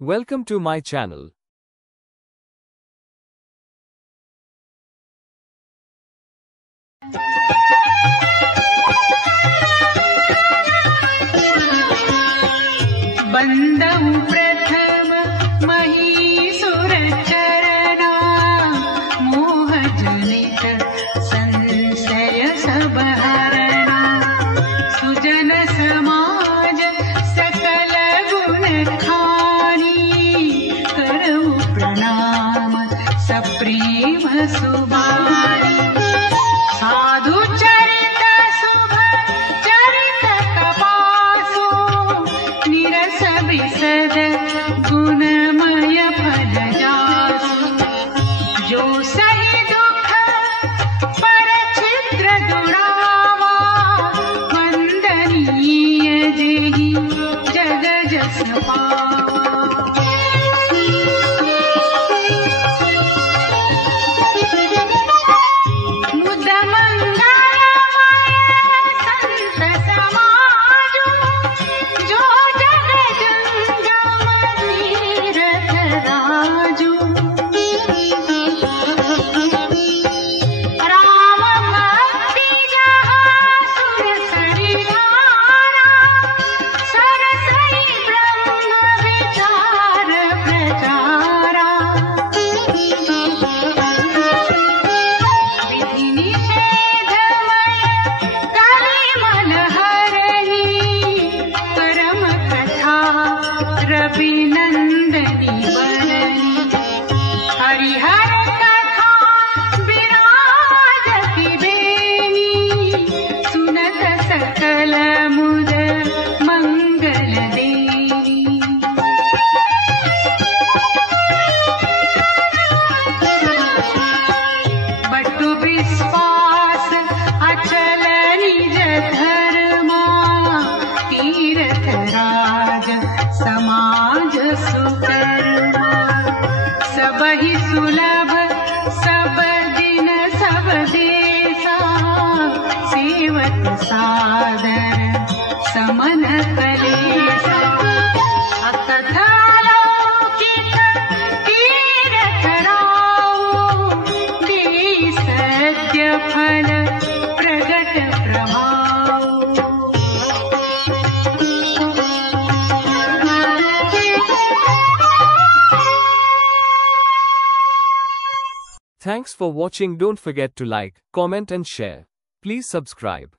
Welcome to my channel. बंदौ प्रथम महीसुर चरना मोहजनित संशय सब हरना सुजन समाज सकल गुण खानी करऊ प्रणाम सप्रेम सुबानी साधु चरित शुभ चरित कपासो निरस विसद गुणमय फल जासु जो सही दुख पर छिद्र दुरावा वंदनीय जेहि जग जस पावा रविनंदनी बरनी हरिहर कथा विराजति बेनी सुनत सकल मुद मंगल देनी बटु विश्वास अचल निज धर्मा तीर्थ राज समाज सुकर्मा सबहि सुलभ सब दिन सब देसा सेवत सादर समन कलेसा अकथा लौकिक तीरथ राओ दे सत्य फल प्रगट प्रभाव Thanks for watching. Don't forget to like, comment and share. Please subscribe.